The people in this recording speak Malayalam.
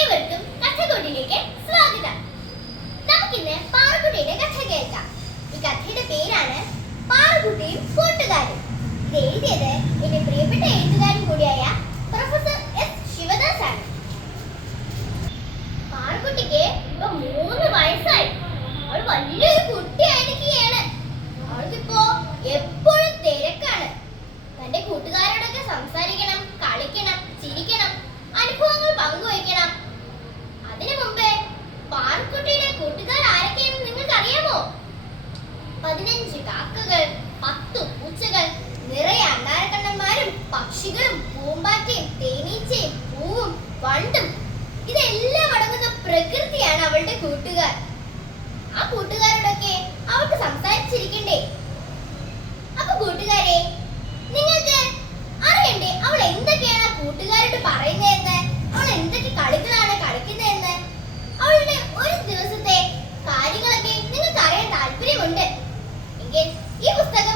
ഏവർക്കും കഥകൊടിലേക്ക് സ്വാഗതം. നമുക്കിന്ന് പാറുകുട്ടിയുടെ കഥ കേൾക്കാം. ഈ കഥയുടെ പേരാണ് പാറുകുട്ടിയും കൂട്ടുകാരും. ഇത് എഴുതിയത് എന്റെ പ്രിയപ്പെട്ട എഴുത്തുകാരൻ കൂടിയായ പ്രൊഫസർ എസ് ശിവദാസ് ആണ് പാറുകുട്ടിക്ക് ഇപ്പൊ മൂന്ന് വയസ്സായി. അവൾ വലിയൊരു കുട്ടിയായിരിക്കുകയാണ് അവൾക്കിപ്പോ എപ്പോഴും തിരക്കാണ്. തന്റെ കൂട്ടുകാരോടൊക്കെ സംസാരിക്കണം പതിനഞ്ച് കാക്കകൾ പത്തു പൂച്ചകൾ നിറയെ അണ്ണാരക്കണ്ണന്മാരും പക്ഷികളും പൂമ്പാറ്റയും തേനീച്ചയും പൂവും വണ്ടും ഇതെല്ലാം അടങ്ങുന്ന പ്രകൃതിയാണ് അവളുടെ കൂട്ടുകാർ. ആ കൂട്ടുകാരോടൊക്കെ അവൾക്ക് സംസാരിച്ചിരിക്കണ്ടേ? അപ്പൊ കൂട്ടുകാരെ ఈ పుస్తకం